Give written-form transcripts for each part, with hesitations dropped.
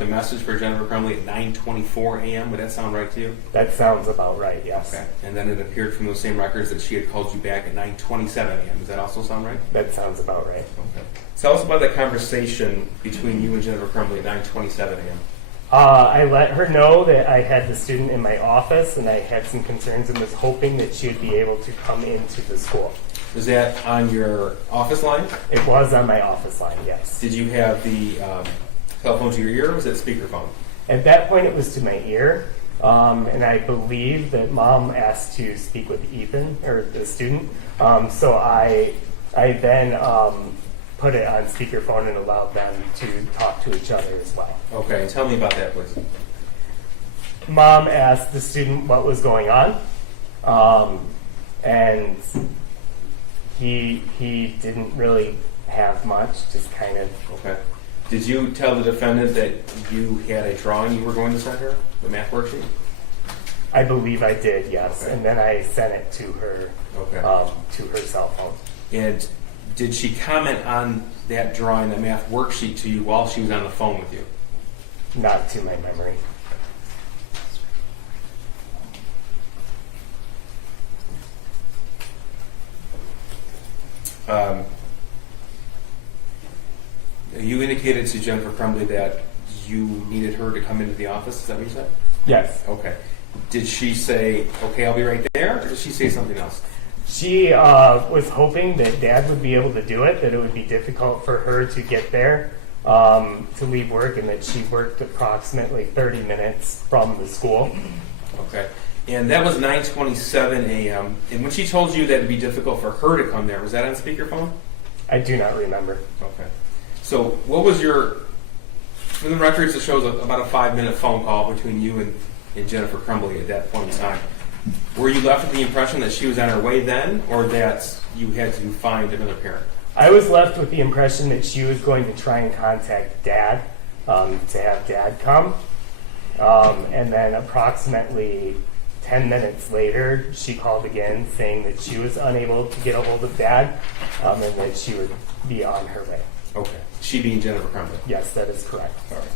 a message for Jennifer Crumbly at 9:24 a.m. Would that sound right to you? That sounds about right, yes. Okay. And then it appeared from those same records that she had called you back at 9:27 a.m. Does that also sound right? That sounds about right. Okay. Tell us about that conversation between you and Jennifer Crumbly at 9:27 a.m. I let her know that I had the student in my office and I had some concerns and was hoping that she would be able to come into the school. Was that on your office line? It was on my office line, yes. Did you have the cell phone to your ear, or was it speakerphone? At that point, it was to my ear, and I believe that Mom asked to speak with Ethan, or the student. So I then put it on speakerphone and allowed them to talk to each other as well. Okay, tell me about that, please. Mom asked the student what was going on, and he didn't really have much, just kind of. Okay. Did you tell the defendant that you had a drawing you were going to send her, the math worksheet? I believe I did, yes. Okay. And then I sent it to her, to her cell phone. And did she comment on that drawing, the math worksheet, to you while she was on the phone with you? Not to my memory. You indicated to Jennifer Crumbly that you needed her to come into the office. Is that what you said? Yes. Okay. Did she say, okay, I'll be right there, or did she say something else? She was hoping that Dad would be able to do it, that it would be difficult for her to get there to leave work, and that she worked approximately 30 minutes from the school. Okay. And that was 9:27 a.m. And when she told you that it would be difficult for her to come there, was that on speakerphone? I do not remember. Okay. So what was your, from the records, it shows about a 5-minute phone call between you and Jennifer Crumbly at that point in time. Were you left with the impression that she was on her way then, or that you had to find another parent? I was left with the impression that she was going to try and contact Dad to have Dad come. And then approximately 10 minutes later, she called again saying that she was unable to get a hold of Dad and that she would be on her way. Okay. She being Jennifer Crumbly? Yes, that is correct. All right.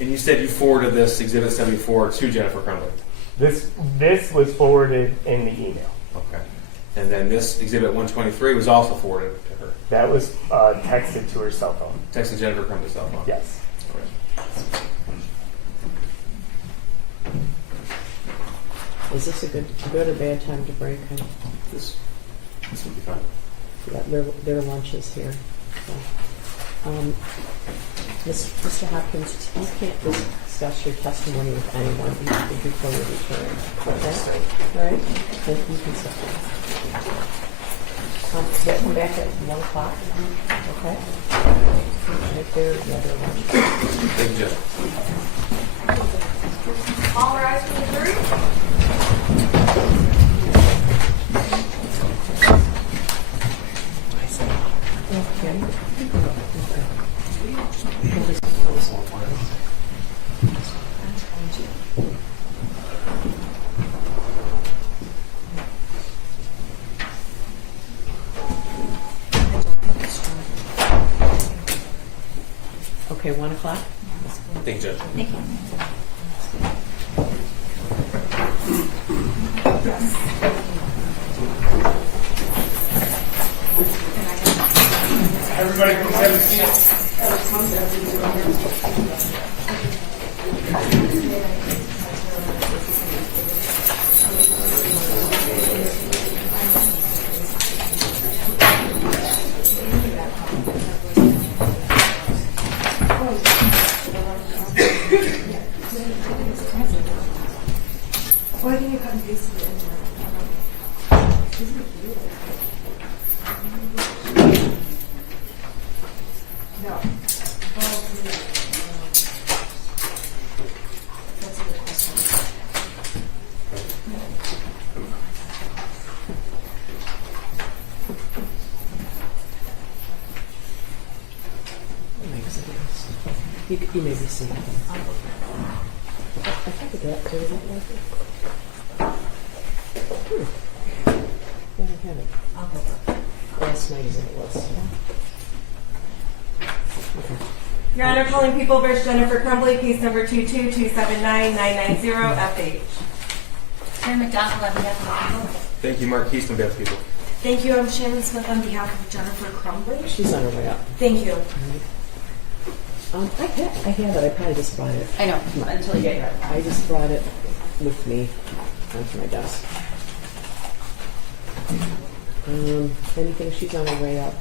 And you said you forwarded this Exhibit 74 to Jennifer Crumbly? This was forwarded in the email. Okay. And then this Exhibit 123 was also forwarded to her? That was texted to her cell phone. Texted Jennifer Crumbly's cell phone? Yes. All right. Is this a good or bad time to break? This would be fine. Yeah, their lunch is here. So, Mr. Hopkins, you can't discuss your testimony with anyone before you return. Okay? All right? Then you can sit down. Come back at 1 o'clock. Okay? Right there, the other lunch. Thank you, Jeff. All rise for the jury. Okay. Okay, 1 o'clock? Thank you, Judge. Thank you. Everybody please have a seat. Why didn't you cut and paste it in there? No. That's a good question. You may be seated. I think that did it like it. Yeah, I had it. I'll go. Last night as it was. Okay. Your Honor, calling People vs. Jennifer Crumbly, case number 222799990 FH. Chair McDonald on behalf of the people. Thank you, Mark Keystone, behalf of the people. Thank you. I'm Shannon Smith on behalf of Jennifer Crumbly. She's on her way up. Thank you. I had it. I probably just brought it. I know, until you get here. I just brought it with me onto my desk. Anything? She's on her way up.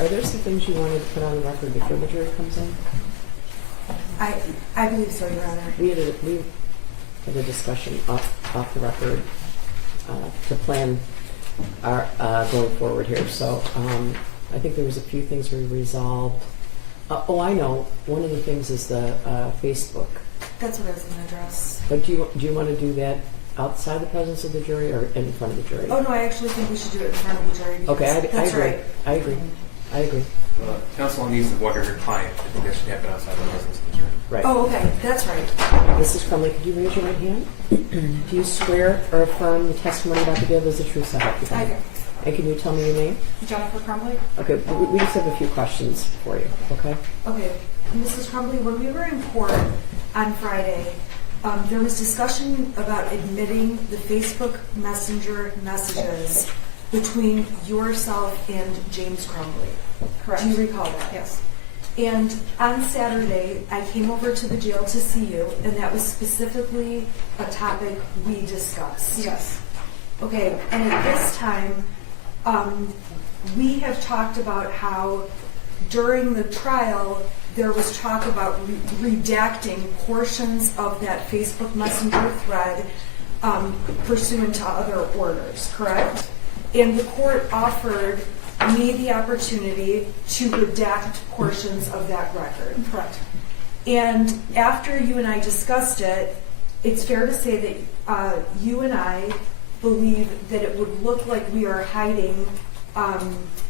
Are there some things you wanted to put on the record before the jury comes in? I believe so, Your Honor. We had a discussion off the record to plan our going forward here. So I think there was a few things we resolved. I know. One of the things is the Facebook. That's what I was going to address. But do you want to do that outside the presence of the jury or in front of the jury? Oh, no, I actually think we should do it in front of the jury. Because Okay, that's agree. right. I agree. Counsel needs to order her client. I think that should happen outside the presence of the jury. Right. Oh, okay. That's right. Mrs. Crumbley, could you raise your right hand? Do you swear or affirm the testimony about to give is the truth, so help you God? I do. And can you tell me your name? Jennifer Crumbly? Okay, we just have a few questions for you, okay? Okay. Mrs. Crumbly, when we were in court on Friday, there was discussion about admitting the Facebook Messenger messages between yourself and James Crumbly. Correct. Do you recall that? Yes. And on Saturday, I came over to the jail to see you, and that was specifically a topic we discussed. Yes. Okay, and at this time, we have talked about how during the trial, there was talk about redacting portions of that Facebook Messenger thread pursuant to other orders, correct? And the court offered me the opportunity to redact portions of that record. Correct. And after you and I discussed it, it's fair to say that you and I believe that it would look like we are hiding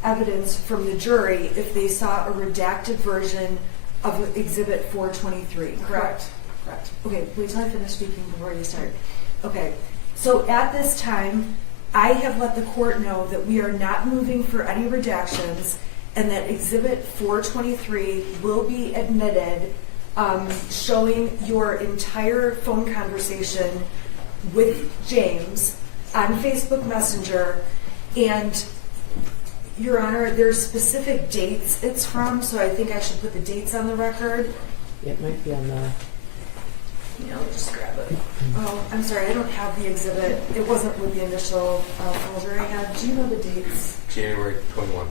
evidence from the jury if they saw a redacted version of Exhibit 423, correct? Correct. Okay, wait till I finish speaking before you start. Okay, so at this time, I have let the court know that we are not moving for any redactions and that Exhibit 423 will be admitted, showing your entire phone conversation with James on Facebook Messenger. And, Your Honor, there's specific dates it's from, so I think I should put the dates on the record. It might be on the... Yeah, let me just grab it. Oh, I'm sorry, I don't have the exhibit. It wasn't with the initial folder I had. Do you know the dates? January 21.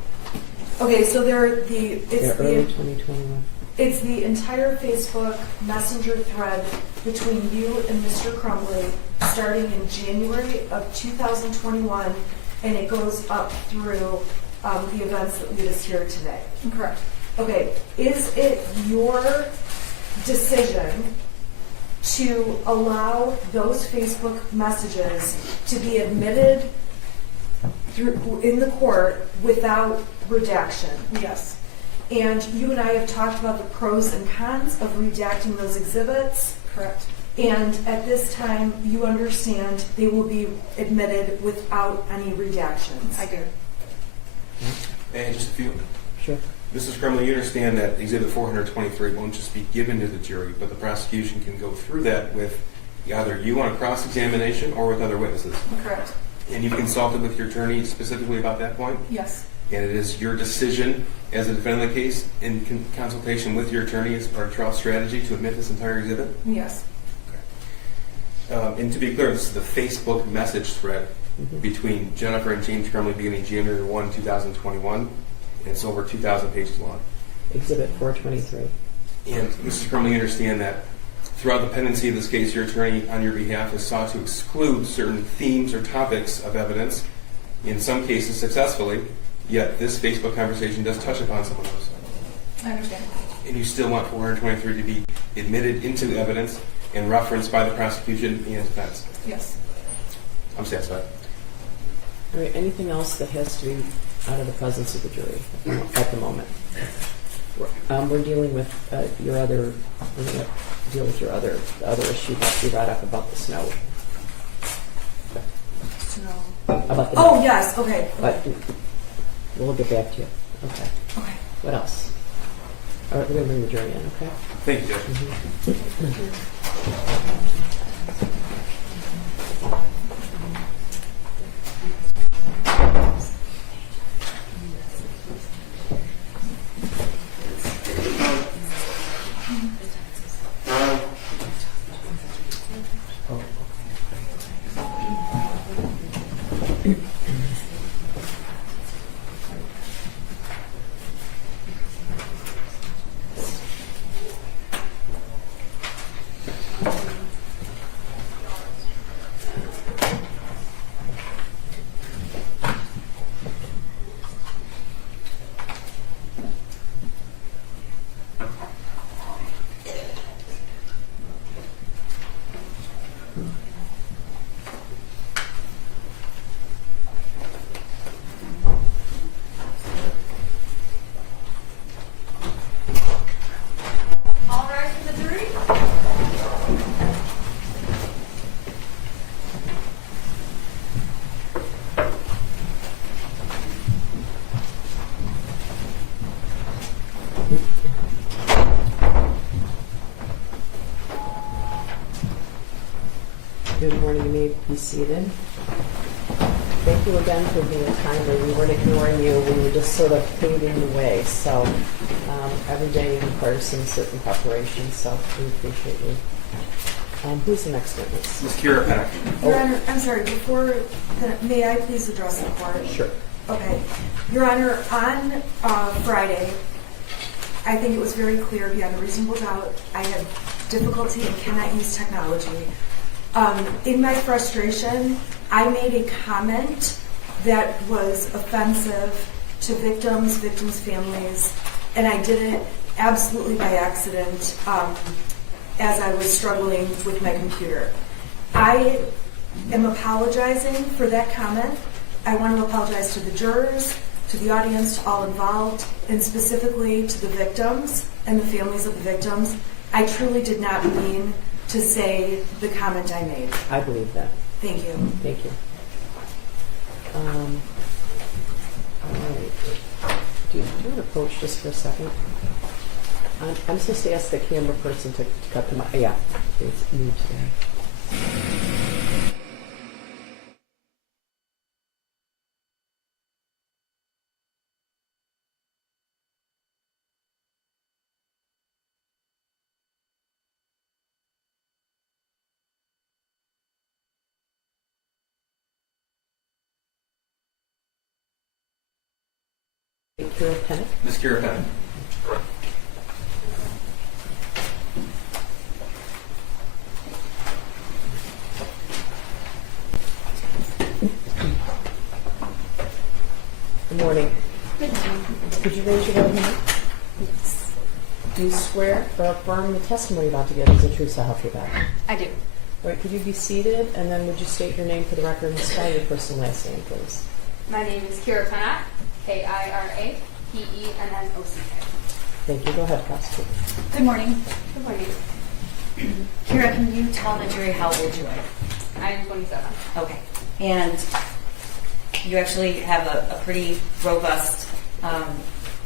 Okay, so early 2021. it's the entire Facebook Messenger thread between you and Mr. Crumbly starting in January of 2021, and it goes up through the events that lead us here today. Correct. Okay, is it your decision to allow those Facebook messages to be admitted in the court without redaction? Yes. And you and I have talked about the pros and cons of redacting those exhibits. Correct. And at this time, you understand they will be admitted without any redactions. I do. And just a few. Sure. Mrs. Crumbley, you understand that Exhibit 423 won't just be given to the jury, but the prosecution can go through that with either you on a cross-examination or with other witnesses. Correct. And you consulted with your attorney specifically about that point? Yes. And it is your decision as a defendant in the case in consultation with your attorney as part of trial strategy to admit this entire exhibit? Yes. And to be clear, this is the Facebook message thread between Jennifer and James Crumbly beginning January 1, 2021. And it's over 2,000 pages long. Exhibit 423. And Mr. Crumbly, understand that throughout the pendency of this case, your attorney on your behalf has sought to exclude certain themes or topics of evidence, in some cases successfully, yet this Facebook conversation does touch upon some of those. I understand. And you still want 423 to be admitted into evidence and referenced by the prosecution and defense. Yes. I'm satisfied. All right, anything else that has to be out of the presence of the jury at the moment? We're dealing with we're going to deal with your other issue that you brought up about the snow. About the Oh, yes, okay. But we'll get back to you. Okay. Okay. What else? All right, we're going to bring the jury in, okay? Thank you, Judge. All rise for the jury. Good morning. You may be seated. Thank you again for being timely. We weren't ignoring you. We were just sort of paving the way. So every day requires some certain preparation. So we appreciate you. Who's the next witness? Ms. Kira Peck. Your Honor, I'm sorry, may I please address the court? Sure. Okay. Your Honor, on Friday, I think it was very clear beyond a reasonable doubt I had difficulty and cannot use technology. In my frustration, I made a comment that was offensive to victims' families, and I did it absolutely by accident as I was struggling with my computer. I am apologizing for that comment. I want to apologize to the jurors, to the audience, to all involved, and specifically to the victims and the families of the victims. I truly did not mean to say the comment I made. I believe that. Thank you. Thank you. All right. Do you want to approach just for a second? I'm supposed to ask the camera person to cut the mic. Yeah, it's you today. Kira Pennant. Ms. Kira Peck. Good morning. Good morning. Could you raise your right hand? Yes. Do you swear or affirm the testimony you're about to give is the truth, so help you God? I do. All right, could you be seated, and then would you state your name for the record and spell your first and last name, please? My name is Kira Pennock, Kirapennock. Thank you. Go ahead, prosecutor. Good morning. Good morning. Kira, can you tell the jury how old you are? I am 27. Okay. And you actually have a pretty robust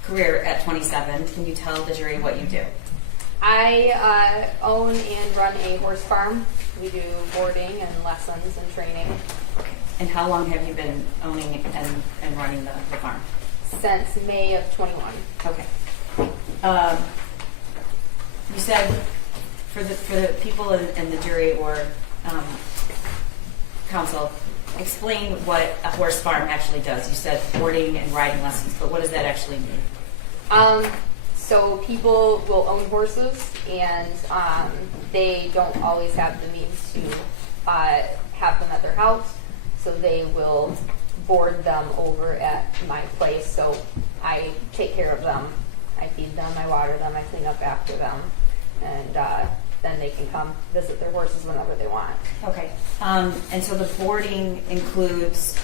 career at 27. Can you tell the jury what you do? I own and run a horse farm. We do boarding and lessons and training Okay. And how long have you been owning and running the farm? since May of 21. Okay. You said for the people in the jury or counsel, explain what a horse farm actually does. You said boarding and riding lessons, but what does that actually mean? So people will own horses, and they don't always have the means to have them at their house, so they will board them over at my place. So I take care of them. I feed them, I water them, I clean up after them, and then they can come visit their horses whenever they want. Okay. And so the boarding includes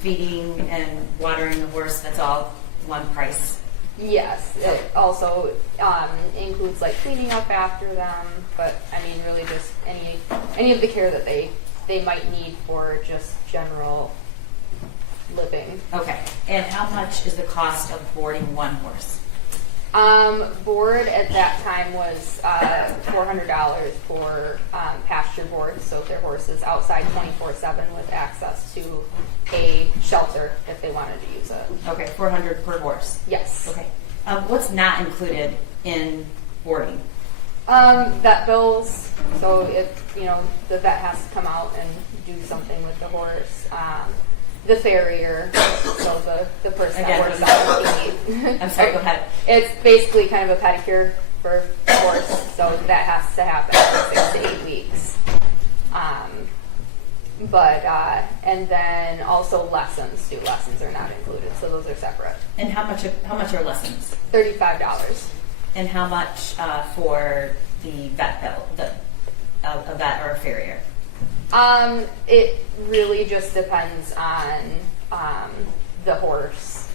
feeding and watering the horse. That's all one price. Yes, it also includes like cleaning up after them, but I mean really just any of the care that they might need for just general living. Okay. And how much is the cost of boarding one horse? Board at that time was $400 for pasture board, so their horses outside 24/7 with access to a shelter if they wanted to use it. Okay, $400 per horse. Yes. Okay. What's not included in boarding? Vet bills. So if the vet has to come out and do something with the horse. The farrier, so the person Again, that works on the feet. I'm sorry, go ahead. It's basically kind of a pedicure for the horse, so that has to happen every 6 to 8 weeks. And then also lessons. Student lessons are not included, so those are separate. And how much are lessons? $35. And how much for the vet bill, a vet or a farrier? It really just depends on the horse,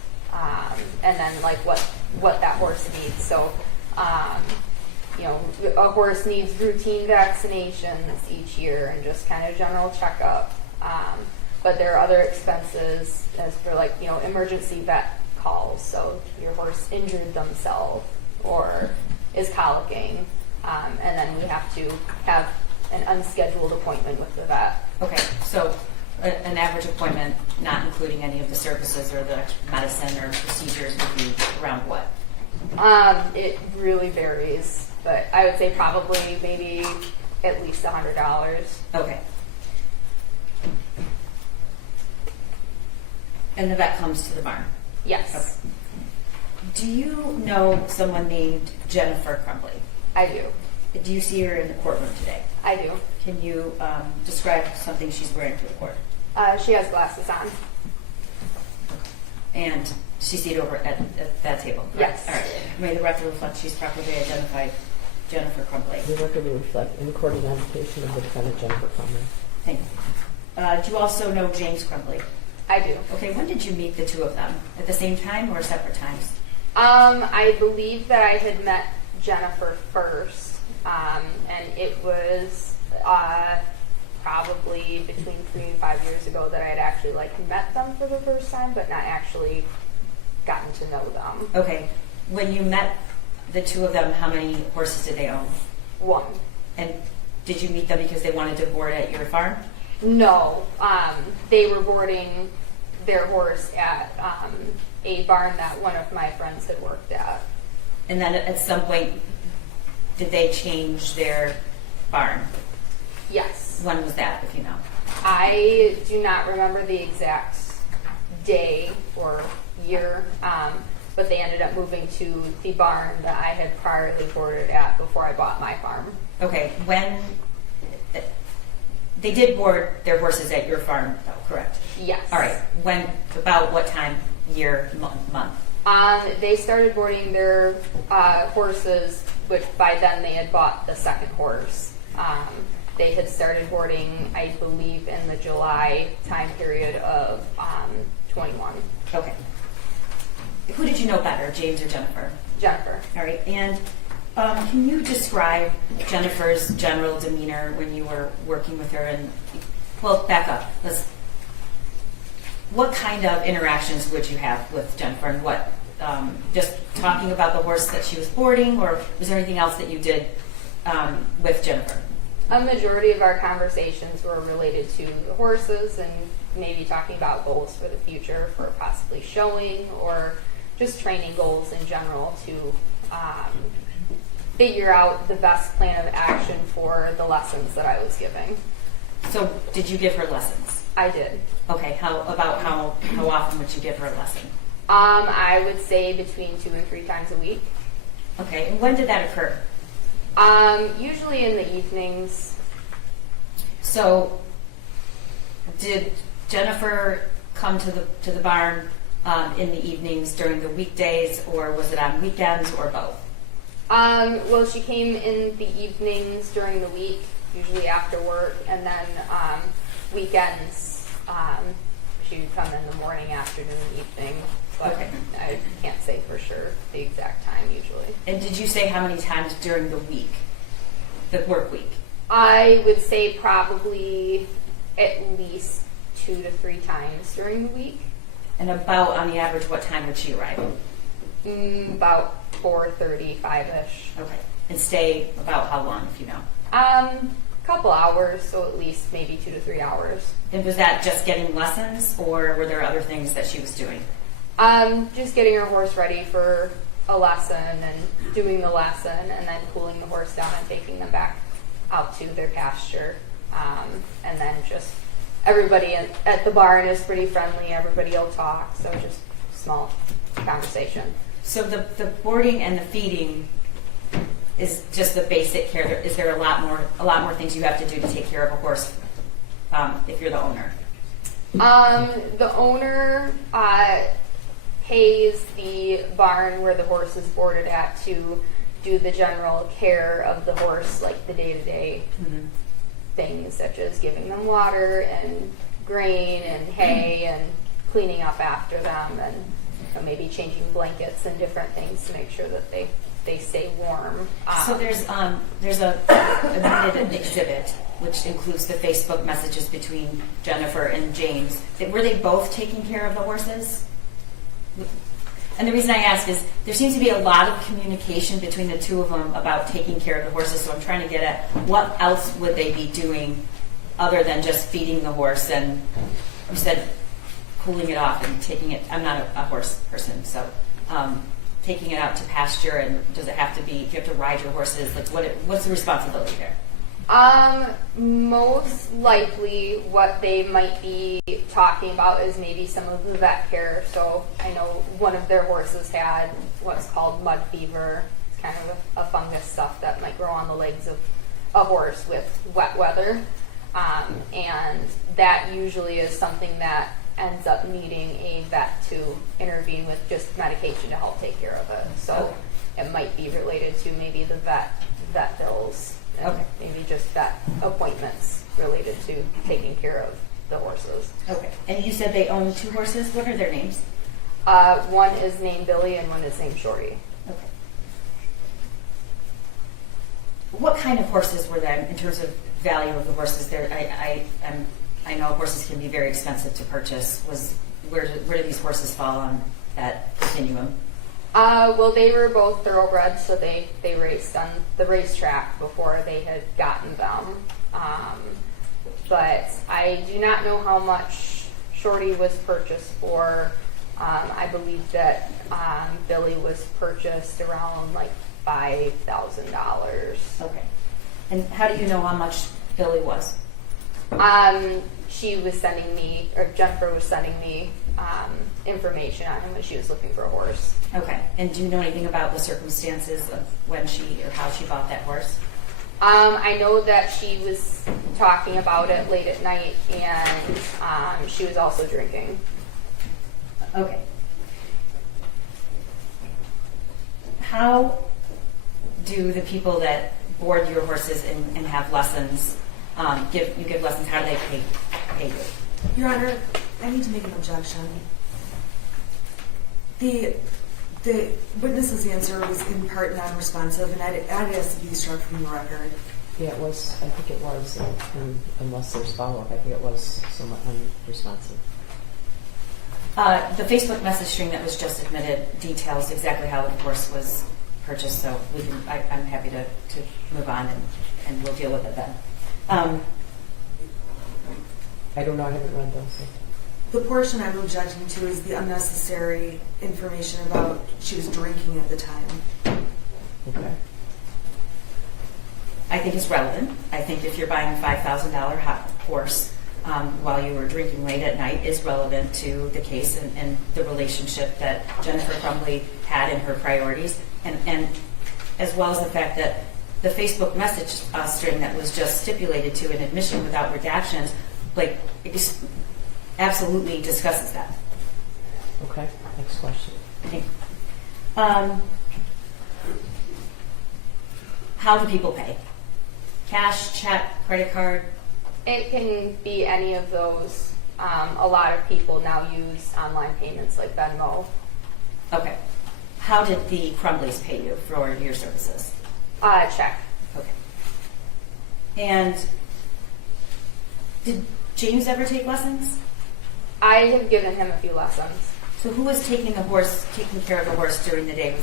and then like what that horse needs. So, a horse needs routine vaccinations each year and just kind of general checkup. But there are other expenses as for like emergency vet calls. So your horse injured themselves or is colicking, and then we have to have an unscheduled appointment with the vet. Okay, so an average appointment, not including any of the services or the medicine or procedures, would be around what? It really varies, but I would say probably maybe at least $100. Okay. And the vet comes to the barn? Yes, Okay. Do you know someone named Jennifer Crumbley? I do. Do you see her in the courtroom today? I do. Can you describe something she's wearing for the court? She has glasses on. And she's seated over at that table? Yes. All right. May the record reflect she's properly identified Jennifer Crumbley. The record will reflect in court identification of the defendant, Jennifer Crumbley. Thank you. Do you also know James Crumbly? I do. Okay, when did you meet the two of them? At the same time or separate times? I believe that I had met Jennifer first, and it was probably between 3 and 5 years ago that I had actually met them for the first time, but not actually gotten to know them. Okay. When you met the two of them, how many horses did they own? One. And did you meet them because they wanted to board at your farm? No, they were boarding their horse at a barn that one of my friends had worked at. And then at some point, did they change their barn? Yes. When was that, if you know? I do not remember the exact day or year, but they ended up moving to the barn that I had priorly boarded at before I bought my farm. Okay, when they did board their horses at your farm, though, correct? Yes. All right. When? About what time? Year? Month? They started boarding their horses, which by then they had bought the second horse. They had started boarding, I believe, in the July time period of 21. Okay. Who did you know better, James or Jennifer? Jennifer. All right. And can you describe Jennifer's general demeanor when you were working with her? And well, back up. What kind of interactions would you have with Jennifer, and what? Just talking about the horse that she was boarding, or was there anything else that you did with Jennifer? A majority of our conversations were related to the horses and maybe talking about goals for the future, for possibly showing or just training goals in general to figure out the best plan of action for the lessons that I was giving. So did you give her lessons? I did. Okay, how often would you give her a lesson? I would say between 2 and 3 times a week. Okay, and when did that occur? Usually in the evenings. So did Jennifer come to the barn in the evenings during the weekdays, or was it on weekends, or both? Well, she came in the evenings during the week, usually after work, and then weekends she would come in the morning, afternoon, evening. But Okay. I can't say for sure the exact time usually. And did you say how many times during the week, the work week? I would say probably at least 2 to 3 times during the week. And about, on the average, what time would she arrive? About 4:35-ish. Okay. And stay about how long, if you know? Couple hours, so at least maybe 2 to 3 hours. And was that just getting lessons, or were there other things that she was doing? Just getting her horse ready for a lesson and doing the lesson, and then cooling the horse down and taking them back out to their pasture. And then just everybody at the barn is pretty friendly. Everybody will talk, so just small conversation. So the boarding and the feeding is just the basic care. Is there a lot more things you have to do to take care of a horse if you're the owner? The owner pays the barn where the horse is boarded at to do the general care of the horse, like the day-to-day things such as giving them water and grain and hay and cleaning up after them, and maybe changing blankets and different things to make sure that they stay warm. So there's a needed exhibit which includes the Facebook messages between Jennifer and James. Were they both taking care of the horses? And the reason I ask is there seems to be a lot of communication between the two of them about taking care of the horses, so I'm trying to get at what else would they be doing other than just feeding the horse, and you said cooling it off and taking it. I'm not a horse person, so taking it out to pasture, and does it have to be, do you have to ride your horses? Like what's the responsibility there? Most likely what they might be talking about is maybe some of the vet care. So I know one of their horses had what's called mud fever. It's kind of a fungus stuff that might grow on the legs of a horse with wet weather. And that usually is something that ends up needing a vet to intervene with just medication to help take care of it. So it might be related to maybe the vet bills. And maybe just vet appointments related to taking care of the horses. Okay. And you said they own 2 horses. What are their names? One is named Billy and one is named Shorty. Okay. What kind of horses were there in terms of value of the horses? There, I know horses can be very expensive to purchase. Where do these horses fall on that continuum? Well, they were both thoroughbreds, so they raced on the racetrack before they had gotten them. But I do not know how much Shorty was purchased for. I believe that Billy was purchased around like $5,000. Okay. And how do you know how much Billy was? She was sending me, or Jennifer was sending me information on him when she was looking for a horse. Okay. And do you know anything about the circumstances of when she or how she bought that horse? I know that she was talking about it late at night, and she was also drinking. Okay. How do the people that board your horses and have lessons, give lessons, how do they pay you? Your Honor, I need to make an objection. The witness's answer was in part non-responsive, and I'd ask to be struck from the record. Yeah, it was, I think it was, unless there's follow-up, I think it was somewhat unresponsive. The Facebook message string that was just admitted details exactly how the horse was purchased, so I'm happy to move on and we'll deal with it then. I don't know, I haven't read those. So. The portion I'm objecting to is the unnecessary information about she was drinking at the time. Okay. I think it's relevant. I think if you're buying a $5,000 horse while you were drinking late at night is relevant to the case and the relationship that Jennifer Crumbly had in her priorities, and as well as the fact that the Facebook message string that was just stipulated to an admission without redactions, like, it just absolutely discusses that. Okay, next question. Okay. How do people pay? Cash, check, credit card? It can be any of those. A lot of people now use online payments like Venmo. Okay. How did the Crumbleys pay you for your services? Check. Okay. And did James ever take lessons? I have given him a few lessons. So who was taking care of the horse during the day?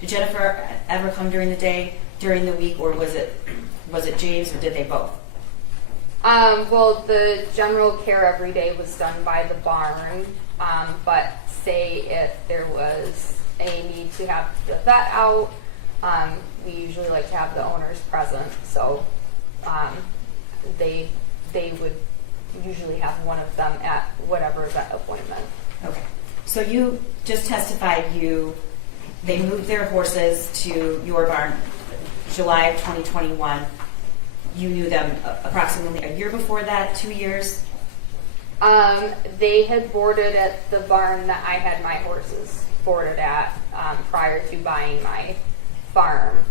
Did Jennifer ever come during the day, during the week, or was it James, or did they both? Well, the general care every day was done by the barn, but say if there was a need to have the vet out, we usually like to have the owners present, so they would usually have one of them at whatever vet appointment. Okay. So you just testified they moved their horses to your barn July of 2021. You knew them approximately a year before that, 2 years? They had boarded at the barn that I had my horses boarded at prior to buying my farm.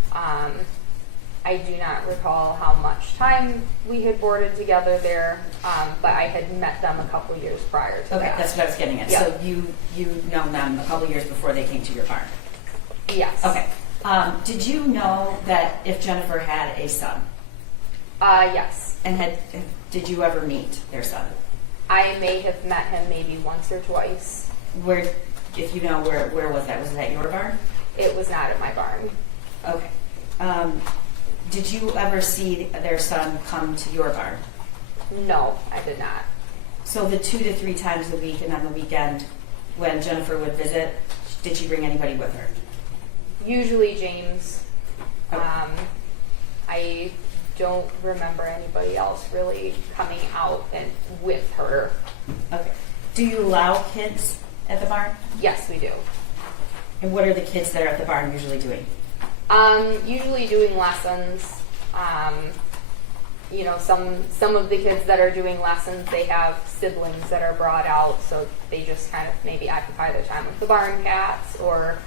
I do not recall how much time we had boarded together there, but I had met them a couple years prior to Okay, that. that's what I was getting at. Yeah. So you've known them a couple years before they came to your barn? Yes. Okay. Did you know that if Jennifer had a son? Yes. And did you ever meet their son? I may have met him maybe once or twice. Where, if you know, where was that? Was it at your barn? It was not at my barn. Okay. Did you ever see their son come to your barn? No, I did not. So the 2 to 3 times a week and on the weekend when Jennifer would visit, did she bring anybody with her? Usually James. Okay. I don't remember anybody else really coming out and with her. Okay. Do you allow kids at the barn? Yes, we do. And what are the kids that are at the barn usually doing? Usually doing lessons. Some of the kids that are doing lessons, they have siblings that are brought out, so they just kind of maybe occupy their time with the barn cats or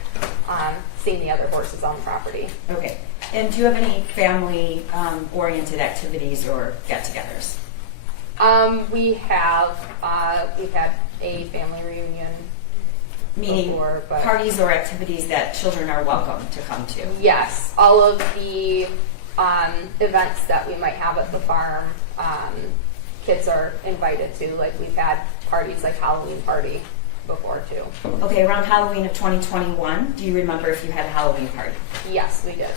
seeing the other horses on the property. Okay. And do you have any family-oriented activities or get-togethers? We've had a family reunion. Meaning before, but parties or activities that children are welcome to come to? yes, all of the events that we might have at the farm, kids are invited to. Like we've had parties like Halloween party before too. Okay, around Halloween of 2021, do you remember if you had a Halloween party? Yes, we did.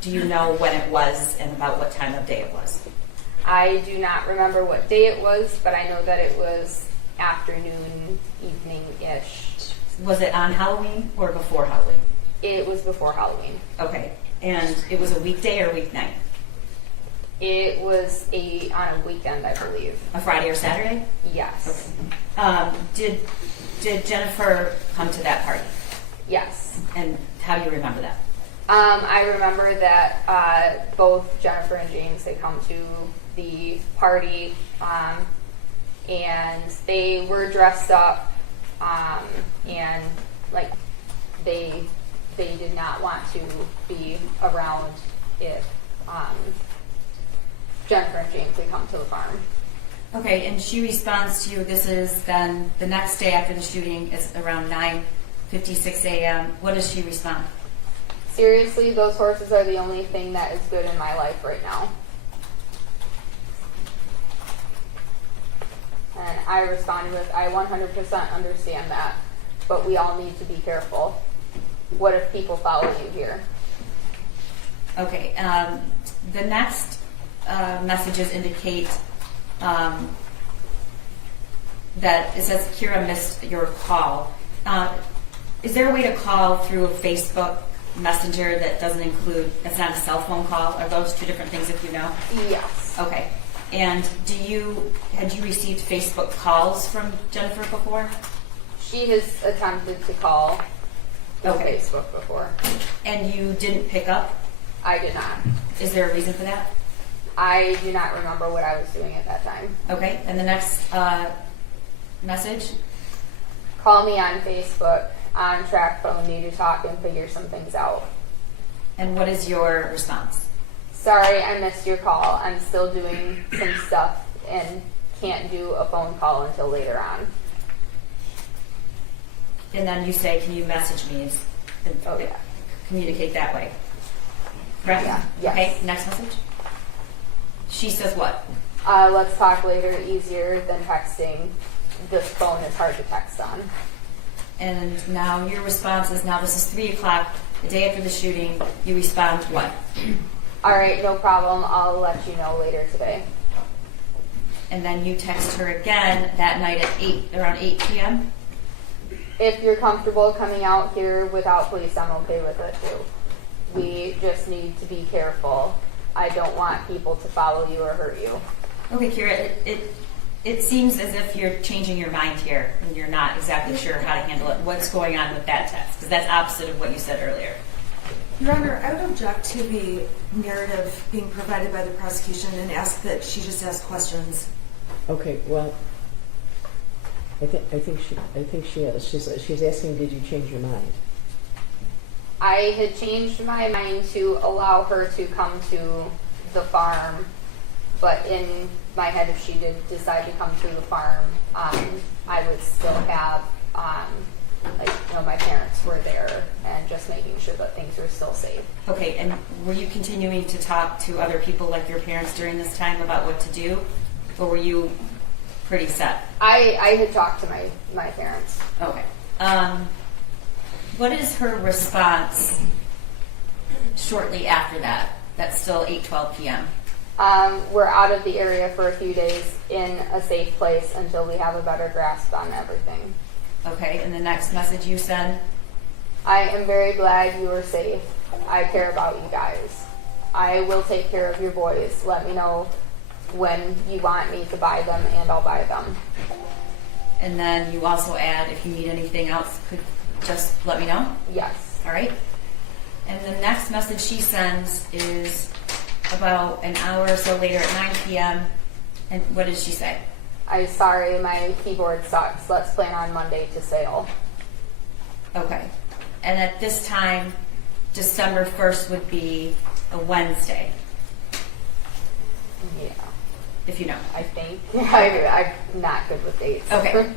Do you know when it was and about what time of day it was? I do not remember what day it was, but I know that it was afternoon, evening-ish. Was it on Halloween or before Halloween? It was before Halloween. Okay, and it was a weekday or weeknight? It was on a weekend, I believe. A Friday or Saturday? Yes. Okay. Did Jennifer come to that party? Yes. And how do you remember that? I remember that both Jennifer and James had come to the party, and they were dressed up, and like they did not want to be around if Jennifer and James would come to the farm. Okay, and she responds to you. This is then the next day after the shooting. It's around 9:56 a.m. What does she respond? Seriously, those horses are the only thing that is good in my life right now. And I responded with, I 100% understand that, but we all need to be careful. What if people follow you here? Okay, the next messages indicate that it says Kira missed your call. Is there a way to call through a Facebook Messenger that doesn't include, it's not a cell phone call? Are those two different things if you know? Yes. Okay. And had you received Facebook calls from Jennifer before? She has attempted to call through Okay. Facebook before. And you didn't pick up? I did not. Is there a reason for that? I do not remember what I was doing at that time. Okay, and the next message? Call me on Facebook, on track phone, need to talk and figure some things out. And what is your response? Sorry, I missed your call. I'm still doing some stuff and can't do a phone call until later on. And then you say, can you message me? And Oh, yeah. communicate that way. Correct? Yeah, yes. Okay, next message. She says what? Let's talk later, easier than texting. This phone is hard to text on. And now your response is, now this is 3 o'clock, the day after the shooting, you respond what? All right, no problem. I'll let you know later today. And then you text her again that night at around 8 p.m.? If you're comfortable coming out here without police, I'm okay with it too. We just need to be careful. I don't want people to follow you or hurt you. Okay, Kira, it seems as if you're changing your mind here and you're not exactly sure how to handle it. What's going on with that text? Because that's opposite of what you said earlier. Your Honor, I would object to the narrative being provided by the prosecution and ask that she just ask questions. Okay, well, I think she is. She's asking, did you change your mind? I had changed my mind to allow her to come to the farm, but in my head, if she did decide to come to the farm, I would still have, my parents were there and just making sure that things were still safe. Okay, and were you continuing to talk to other people like your parents during this time about what to do? Or were you pretty set? I had talked to my parents. Okay. What is her response shortly after that? That's still 8:12 p.m. We're out of the area for a few days in a safe place until we have a better grasp on everything. Okay, and the next message you send? I am very glad you are safe. I care about you guys. I will take care of your boys. Let me know when you want me to buy them and I'll buy them. And then you also add, if you need anything else, could just let me know? Yes. All right. And the next message she sends is about an hour or so later at 9 p.m. And what does she say? I'm sorry, my keyboard sucks. Let's plan on Monday to sail. Okay. And at this time, December 1st would be a Wednesday, Yeah, if you know. I think. I'm not good with dates. Okay.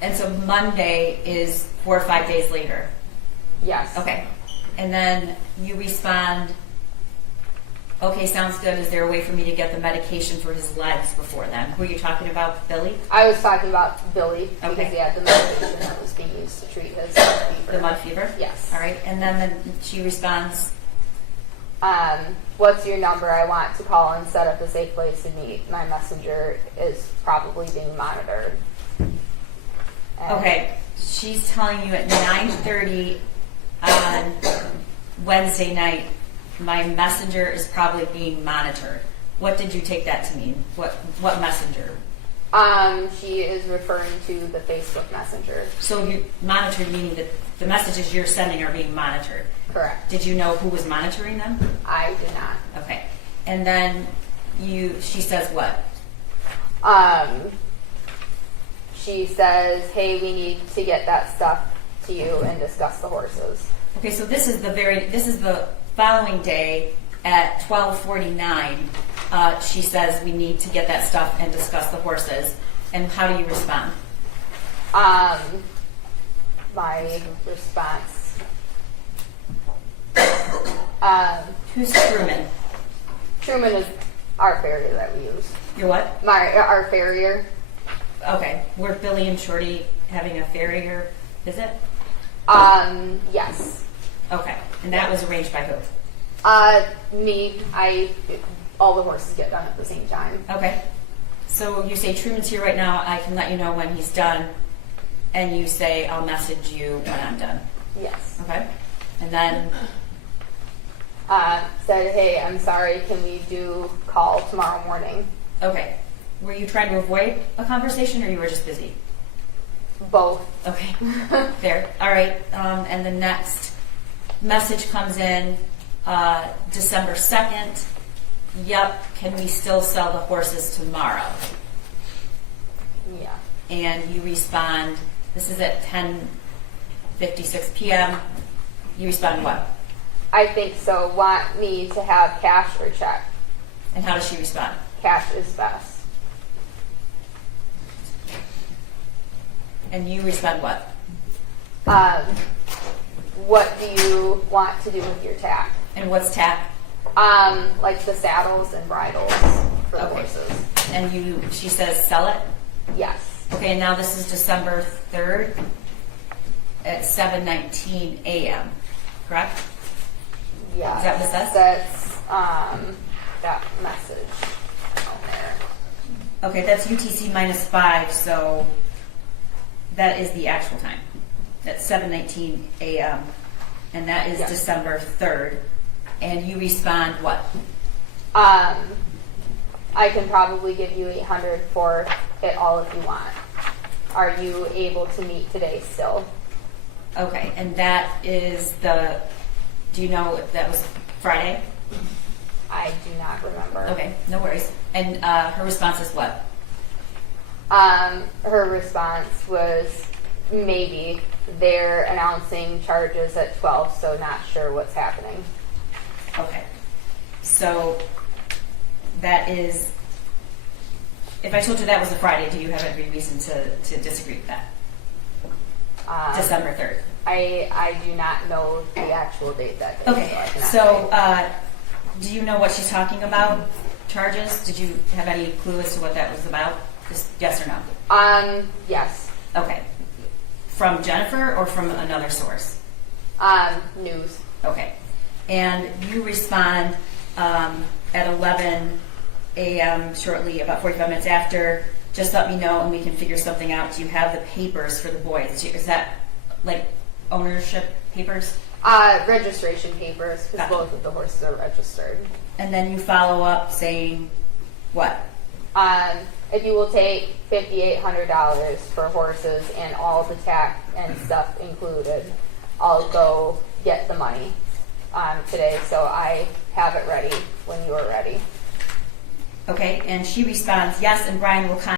And so Monday is 4 or 5 days later. Yes. Okay. And then you respond, okay, sounds good. Is there a way for me to get the medication for his legs before then? Who are you talking about, Billy? I was talking about Billy because Okay. he had the medication that was being used to treat his fever. The mud fever? Yes. All right. And then she responds, What's your number? I want to call and set up a safe place to meet. My messenger is probably being monitored. And okay, she's telling you at 9:30 on Wednesday night, my messenger is probably being monitored. What did you take that to mean? What messenger? She is referring to the Facebook Messenger. So you monitored meaning that the messages you're sending are being monitored. Correct. Did you know who was monitoring them? I did not. Okay. And then she says what? She says, hey, we need to get that stuff to you and discuss the horses. Okay, so this is the following day at 12:49. She says we need to get that stuff and discuss the horses. And how do you respond? My response. Who's Truman? Truman is our farrier that we use. You're what? Our farrier. Okay. Were Billy and Shorty having a farrier visit? Yes. Okay. And that was arranged by who? Me. All the horses get done at the same time. Okay. So you say Truman's here right now. I can let you know when he's done. And you say I'll message you when I'm done. Yes. Okay. And then Said, hey, I'm sorry, can we do call tomorrow morning? Okay. Were you trying to avoid a conversation or you were just busy? Both. Okay. Fair. All right. And the next message comes in December 2nd. Yep. Can we still sell the horses tomorrow? Yeah. And you respond, this is at 10:56 p.m. You respond what? I think so. Want me to have cash or check? And how does she respond? Cash is best. And you respond what? What do you want to do with your tack? And what's tack? Like the saddles and bridles for the Okay. horses. And she says sell it? Yes. Okay, and now this is December 3rd at 7:19 a.m., correct? Yeah. Is that what it says? That's that message on there. Okay, that's UTC -5, so that is the actual time. That's 7:19 a.m., and that is Yes. December 3rd. And you respond what? I can probably give you $800 for it all if you want. Are you able to meet today still? Okay, and that is do you know if that was Friday? I do not remember. Okay, no worries. And her response is what? Her response was maybe. They're announcing charges at 12, so not sure what's happening. Okay. So that is, if I told you that was a Friday, do you have every reason to disagree with that? December 3rd. I do not know the actual date that day. Okay. So I cannot So say. do you know what she's talking about? Charges? Did you have any clue as to what that was about? Just yes or no? Yes. Okay. From Jennifer or from another source? News. Okay. And you respond at 11 a.m. shortly, about 45 minutes after. Just let me know and we can figure something out. Do you have the papers for the boys? Is that like ownership papers? Registration papers, because Gotcha. both of the horses are registered. And then you follow up saying what? If you will take $5,800 for horses and all the tack and stuff included, I'll go get the money today, so I have it ready when you are ready. Okay, and she responds, yes, and Brian will contact